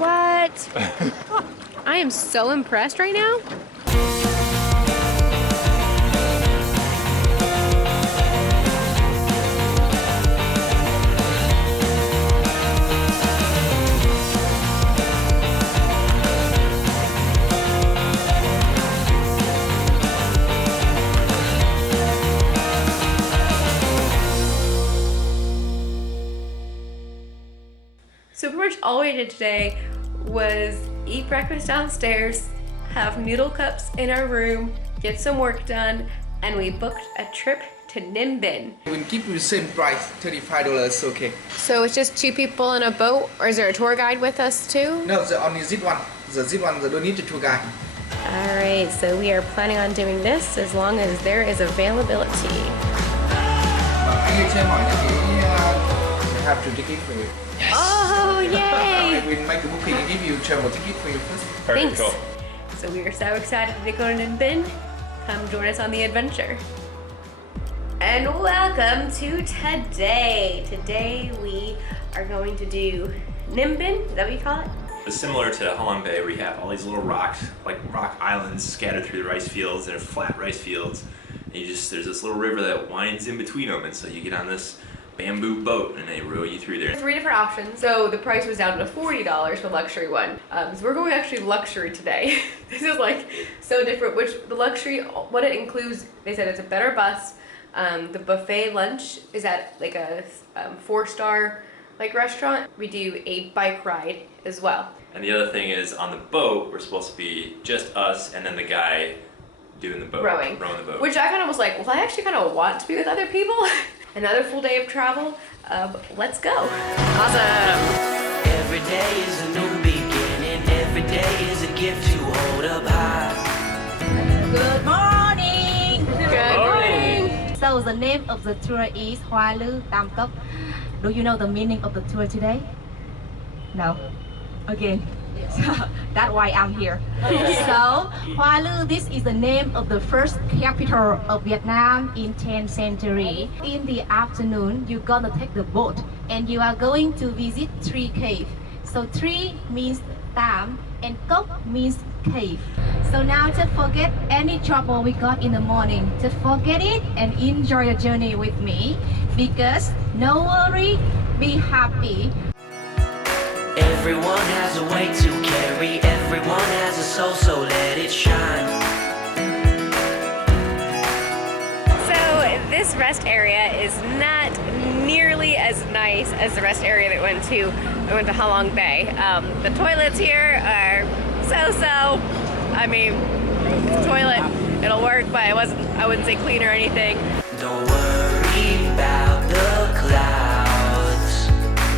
What? I am so impressed right now. So pretty much all we did today was eat breakfast downstairs, have noodle cups in our room, get some work done, and we booked a trip to Ninh Binh. We'll give you the same price, $35, okay. So it's just 2 people in a boat, or is there a tour guide with us too? No, only this one. This one, they don't need a tour guide. All right, so we are planning on doing this as long as there is availability. Anh ơi, cho em hỏi là cái have to ticket for you. Yes. Oh, yay! I will make a booking and give you travel ticket for you first. Thanks. Cool. So we are so excited to go to Ninh Binh. Come join us on the adventure. And welcome to today. Today we are going to do Ninh Binh. Is that what you call it? It's similar to Halong Bay, where you have all these little rocks, like rock islands scattered through the rice fields. They're flat rice fields. And there's this little river that winds in between them, and so you get on this bamboo boat and they row you through there. 3 different options. So the price was down to $40 for the luxury one. So we're going actually luxury today. This is like so different, which the luxury, what it includes, they said it's a better bus. The buffet lunch is at like a 4-star like restaurant. We do a bike ride as well. And the other thing is on the boat, we're supposed to be just us and then the guy doing the boat. Rowing the boat. Which I kind of was like, well, I actually kind of want to be with other people. Another full day of travel. Let's go. Awesome. Every day is a new beginning. Every day is a gift to hold up high. Good morning. Good morning. So the name of the tour is Hoa Lu Tam Coc. Do you know the meaning of the tour today? No. Again. So that's why I'm here. So Hoa Lu, this is the name of the first capital of Vietnam in 10th century. In the afternoon, you're gonna take the boat and you are going to visit 3 caves. So 3 means Tam and Coc means cave. So now just forget any trouble we got in the morning. Just forget it and enjoy your journey with me, because no worry, be happy. Everyone has a weight to carry. Everyone has a soul, so let it shine. So this rest area is not nearly as nice as the rest area that we went to Halong Bay. The toilets here are so-so. I mean, toilet, it'll work, but I wouldn't say clean or anything. Don't worry about the clouds,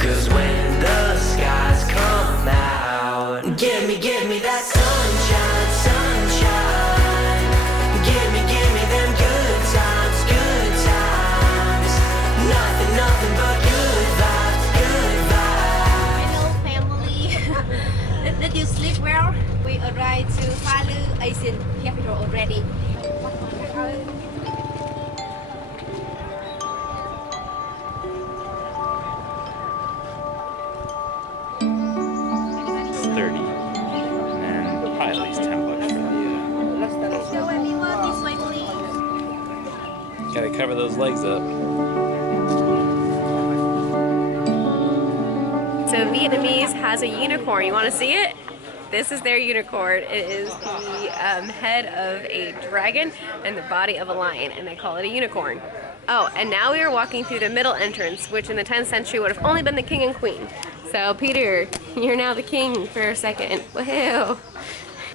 'cause when the skies come out, give me that sunshine, sunshine. Give me them good times, good times. Nothing but good vibes, good vibes. Hello family. Did you sleep well? We arrived to Hoa Lu, Asian capital already. Gotta cover those legs up. So Vietnamese has a unicorn. You want to see it? This is their unicorn. It is the head of a dragon and the body of a lion, and they call it a unicorn. Oh, and now we are walking through the middle entrance, which in the 10th century would have only been the king and queen. So Peter, you're now the king for a second. Woohoo!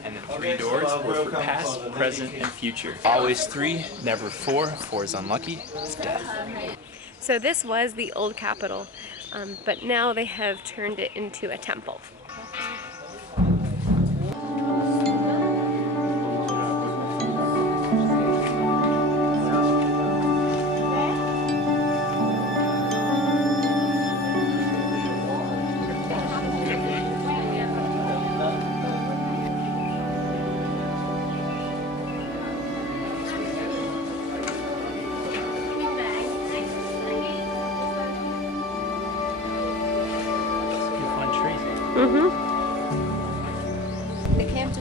And the 3 doors were for past, present, and future. Always 3, never 4. 4 is unlucky, it's death. So this was the old capital, but now they have turned it into a temple.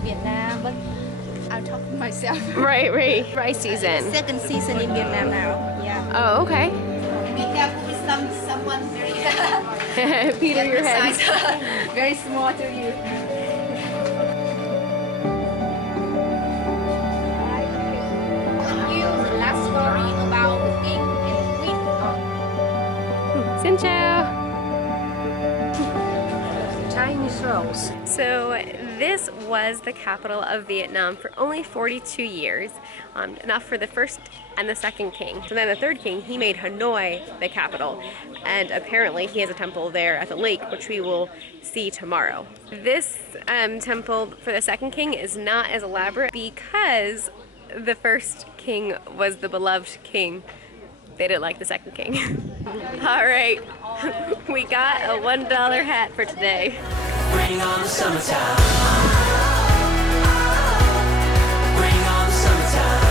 Vietnam, but I'll talk to myself. Right. Rice season. Second season in Vietnam now. Yeah. Oh, okay. Be careful with someone very Peter, your head. very small to you. The last story about the king and the queen. Xin chào. Chinese rolls. So this was the capital of Vietnam for only 42 years, enough for the first and the second king. So then the third king, he made Hanoi the capital, and apparently he has a temple there at the lake, which we will see tomorrow. This temple for the second king is not as elaborate because the first king was the beloved king. They didn't like the second king. All right, we got a $1 hat for today. Bring on the summertime. Bring on the summertime.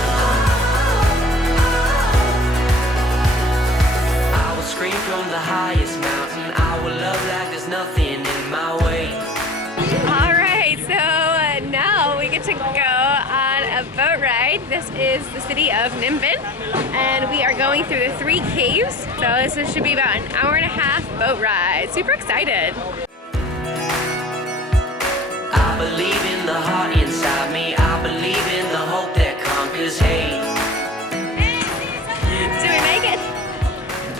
I will scream from the highest mountain. I will love like there's nothing in my way. All right, so now we get to go on a boat ride. This is the city of Ninh Binh, and we are going through the 3 caves. So this should be about an hour-and-a-half boat ride. Super excited. I believe in the heart inside me. I believe in the hope that conquers hate. Did we make it?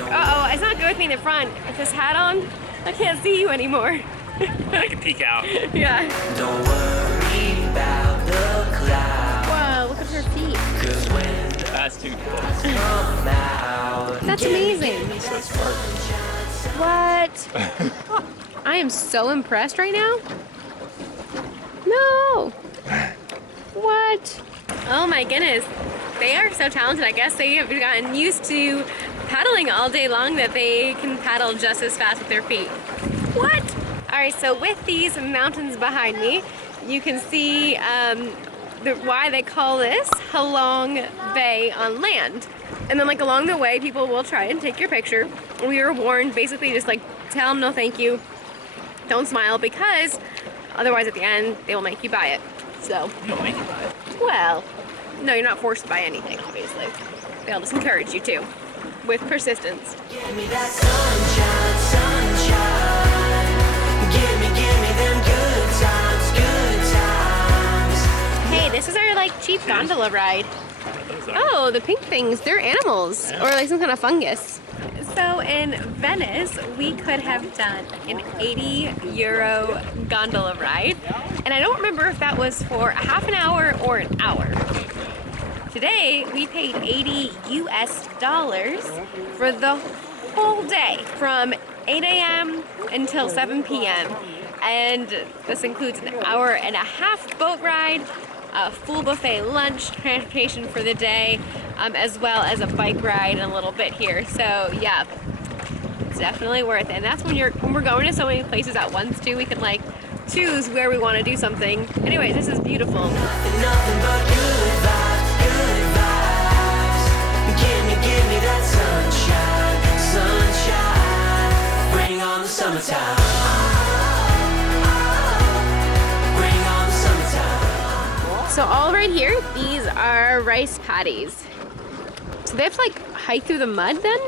Uh-oh, it's not good with me in the front. With this hat on, I can't see you anymore. I can peek out. Yeah. Don't worry about the clouds. Whoa, look at her feet. 'Cause when That's too cool. come out, That's amazing. So sparkly. What? I am so impressed right now. No. What? Oh my goodness. They are so talented. I guess they have gotten used to paddling all day long that they can paddle just as fast with their feet. What? All right, so with these mountains behind me, you can see why they call this Halong Bay on land. And then like along the way, people will try and take your picture. We were warned, basically just like tell them no thank you. Don't smile, because otherwise at the end, they will make you buy it. So, You don't make it by it. well, no, you're not forced to buy anything, obviously. They'll just encourage you to, with persistence. give me that sunshine, sunshine. Give me them good times, good times. Hey, this is our like cheap gondola ride. Oh, the pink things, they're animals, or like some kind of fungus. So in Venice, we could have done an 80 euro gondola ride, and I don't remember if that was for a half an hour or an hour. Today, we paid $80 US for the whole day, from 8 a.m. until 7 p.m. And this includes an hour-and-a-half boat ride, a full buffet lunch, transportation for the day, as well as a bike ride and a little bit here. So yeah, it's definitely worth it. And that's when we're going to so many places at once too, we can like choose where we want to do something. Anyways, this is beautiful. Nothing but good vibes, good vibes. Give me that sunshine, sunshine. Bring on the summertime. Bring on the summertime. So all right here, these are rice paddies. So they have to like hike through the mud then?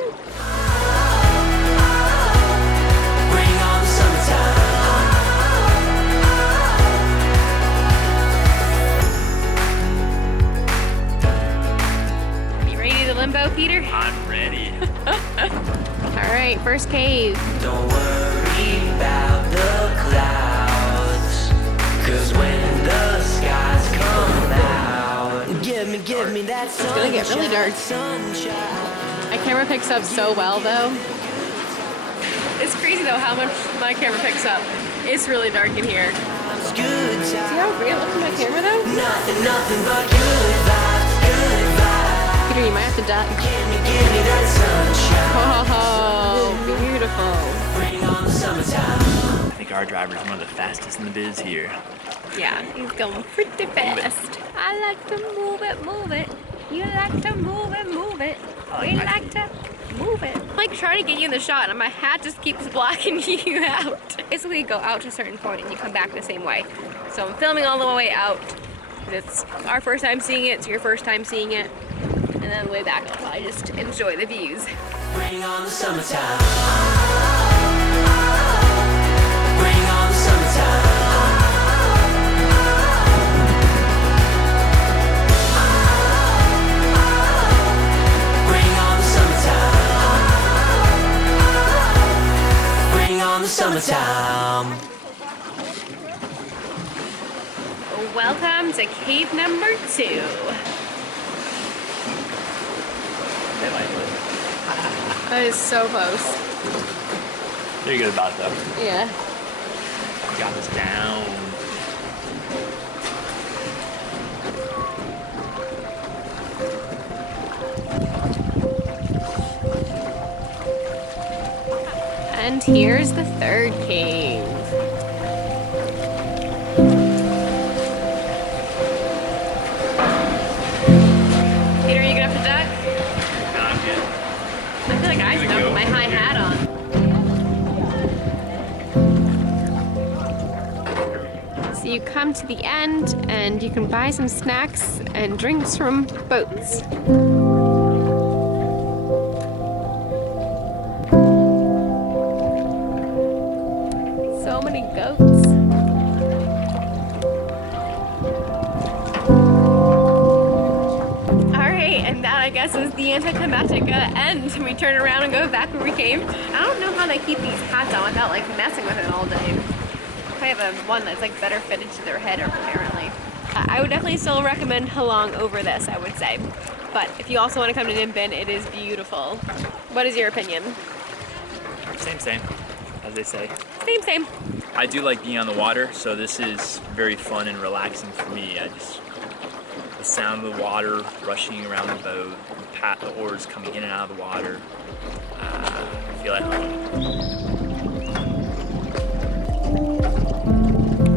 Bring on the summertime. You ready to limbo, Peter? I'm ready. All right, first cave. Don't worry about the clouds, 'cause when the skies come out, give me that sunshine. It's gonna get really dark. Sunshine. My camera picks up so well though. It's crazy though how much my camera picks up. It's really dark in here. Good See times. how great it looks in my camera though? Nothing but good vibes, good vibes. Peter, you might have to duck. Give me that sunshine. Oh, beautiful. Bring on the summertime. I think our driver's one of the fastest in the biz here. Yeah, he's going pretty fast. I like to move it, move it. You like to move it, move it. We like to move it. I'm like trying to get you in the shot and my hat just keeps blocking you out. Basically, you go out to a certain point and you come back the same way. So I'm filming all the way out. It's our first time seeing it, it's your first time seeing it. And then on the way back, I'll probably just enjoy the views. Bring on the summertime. Bring on the summertime. Bring on the summertime. Bring on the summertime. Welcome to cave number 2. That is so close. You're good about it though. Yeah. You got this down. And here's the third cave. Peter, are you gonna have to duck? Not yet. I feel like I stuck with my high hat on. So you come to the end and you can buy some snacks and drinks from boats. So many goats. Alright, and that I guess is the anticlimactic end. We turn around and go back where we came. I don't know how they keep these hats on without like messing with it all day. I have a one that's like better fitted to their head apparently. I would definitely still recommend Halong over this, I would say. But if you also want to come to Ninh Binh, it is beautiful. What is your opinion? Same, as they say. Same. I do like being on the water, so this is very fun and relaxing for me. The sound of the water rushing around the boat, the oars coming in and out of the water. I feel at home.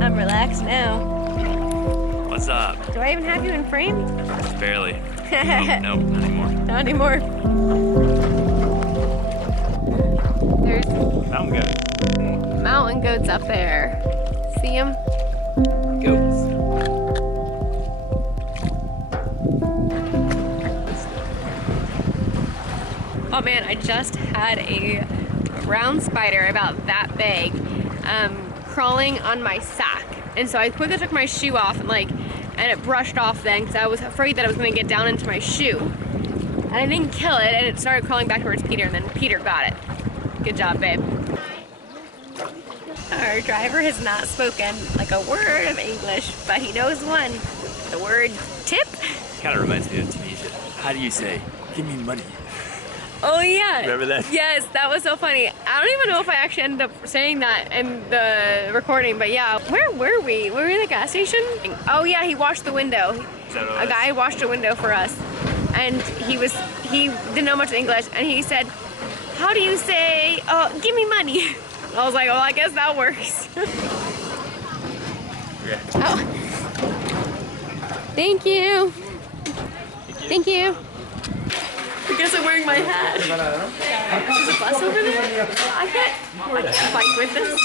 I'm relaxed now. What's up? Do I even have you in frame? Just barely. Nope, not anymore. Not anymore. There's Mountain goat. mountain goats up there. See them? Goats. Oh man, I just had a brown spider about that big crawling on my sack. And so I quickly took my shoe off and it brushed off then because I was afraid that it was going to get down into my shoe. And I didn't kill it, and it started crawling back towards Peter, and then Peter got it. Good job, babe. Our driver has not spoken like a word of English, but he knows one. The word tip. Kind of reminds me of Tunisia. How do you say, give me money? Oh yeah. Remember that? Yes, that was so funny. I don't even know if I actually ended up saying that in the recording, but yeah. Where were we? Were we in the gas station? Oh yeah, he washed the window. Is that what it A guy washed a window for us. And he didn't know much English, and he said, how do you say, give me money? I was like, well, I guess that works. Yeah. Oh. Thank you. Thank you. I guess I'm wearing my hat. There's a bus over there? I can't bike with this.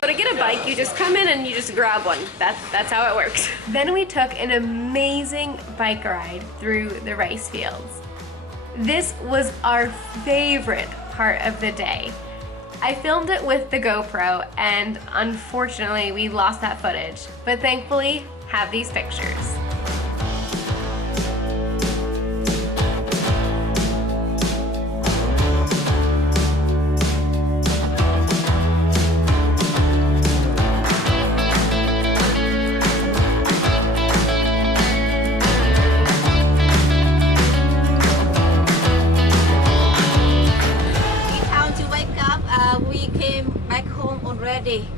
So to get a bike, you just come in and you just grab one. That's how it works. Then we took an amazing bike ride through the rice fields. This was our favorite part of the day. I filmed it with the GoPro, and unfortunately we lost that footage, but thankfully have these pictures.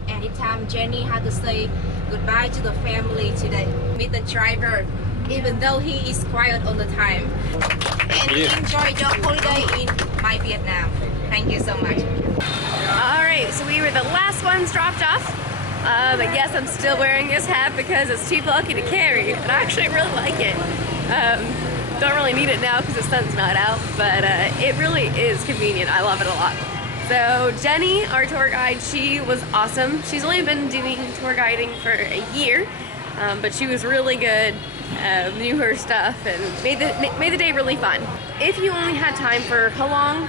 And it's time Jenny had to say goodbye to the family today. Meet the driver, even though he is quiet all the time. And enjoy your holiday in my Vietnam. Thank you so much. All right, so we were the last ones dropped off. But yes, I'm still wearing this hat because it's too bulky to carry, and I actually really like it. Don't really need it now because the sun's not out, but it really is convenient. I love it a lot. So Jenny, our tour guide, she was awesome. She's only been doing tour guiding for a year, but she was really good, knew her stuff, and made the day really fun. If you only had time for Halong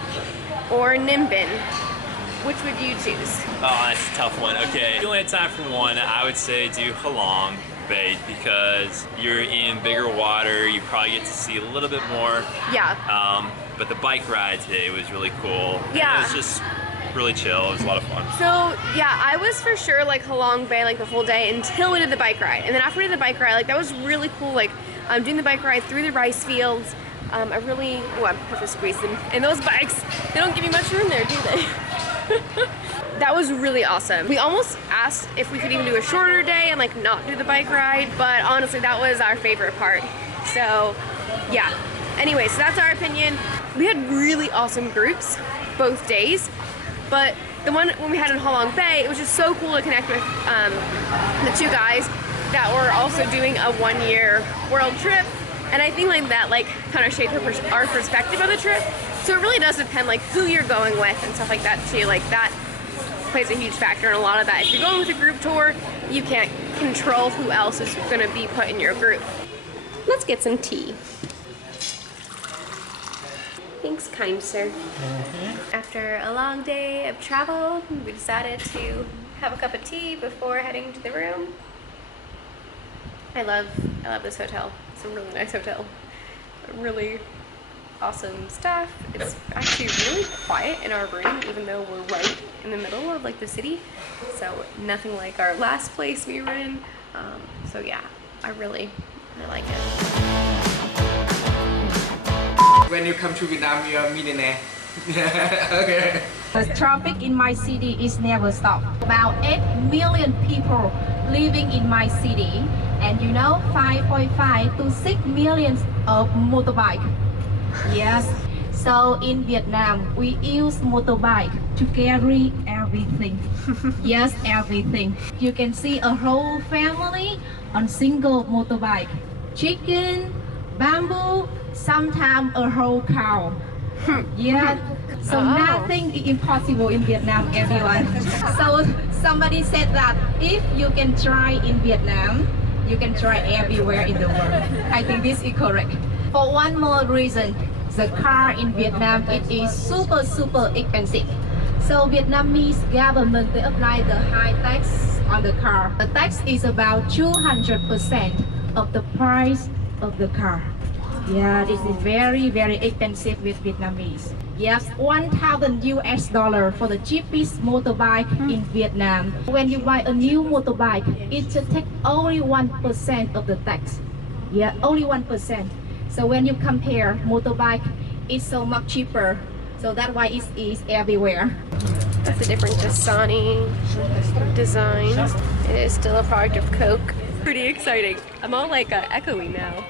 or Ninh Binh, which would you choose? Oh, that's a tough one. Okay, if you only had time for one, I would say do Halong Bay because you're in bigger water. You probably get to see a little bit more. Yeah. But the bike ride today was really cool. Yeah. And it was just really chill. It was a lot of fun. So yeah, I was for sure like Halong Bay like the whole day until we did the bike ride. And then after we did the bike ride, like that was really cool. Like doing the bike ride through the rice fields. I really, oh, I'm perfect squeezing. And those bikes, they don't give you much room there, do they? That was really awesome. We almost asked if we could even do a shorter day and like not do the bike ride, but honestly, that was our favorite part. So yeah. Anyway, so that's our opinion. We had really awesome groups both days, but the one when we had in Halong Bay, it was just so cool to connect with the two guys that were also doing a one-year world trip. And I think like that like kind of shaped our perspective of the trip. So it really does depend like who you're going with and stuff like that too. Like that plays a huge factor in a lot of that. If you're going with a group tour, you can't control who else is going to be put in your group. Let's get some tea. Thanks, kind sir. After a long day of travel, we decided to have a cup of tea before heading to the room. I love this hotel. It's a really nice hotel. Really awesome stuff. It's actually really quiet in our room, even though we're right in the middle of like the city. So nothing like our last place we were in. So yeah, I really like it. When you come to Vietnam, you're a millionaire. Okay. The traffic in my city is never stopped. About 8 million people living in my city, and you know 5.5 to 6 million of motorbike. Yes. So in Vietnam, we use motorbike to carry everything. Yes, everything. You can see a whole family on single motorbike. Chicken, bamboo, sometimes a whole cow. Yeah. So nothing is impossible in Vietnam, everyone. So somebody said that if you can try in Vietnam, you can try everywhere in the world. I think this is correct. For one more reason, the car in Vietnam, it is super expensive. So Vietnamese government, they apply the high tax on the car. The tax is about 200% of the price of the car. Yeah, this is very expensive with Vietnamese. Yes, 1,000 US dollar for the cheapest motorbike in Vietnam. When you buy a new motorbike, it should take only 1% of the tax. Yeah, only 1%. So when you compare motorbike, it's so much cheaper. So that's why it is everywhere. That's a different Dasani design. It is still a product of Coke. Pretty exciting. I'm all like echoey now.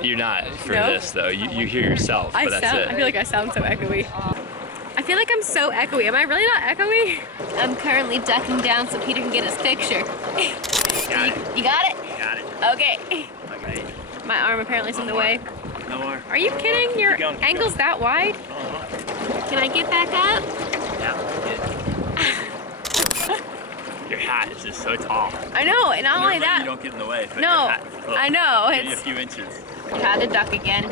You're not for this though. You hear yourself, but that's it. I feel like I sound so echoey. I feel like I'm so echoey. Am I really not echoey? I'm currently ducking down so Peter can get his picture. Got it. You got it? Got it. Okay. Okay. My arm apparently is in the way. No more. Are you kidding? Your Keep going. ankle's that wide? Can I get back up? Yeah. Your hat is just so tall. I know, and not only Normally that. you don't get in the way. But No, your hat, look, I know. maybe a It's few inches. had to duck again.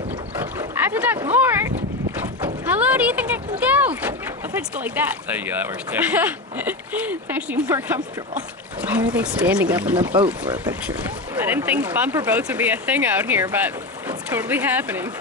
I have to duck more. How low do you think I can go? If I just go like that. There you go. That works too. It's actually more comfortable. Why are they standing up in the boat for a picture? I didn't think bumper boats would be a thing out here, but it's totally happening.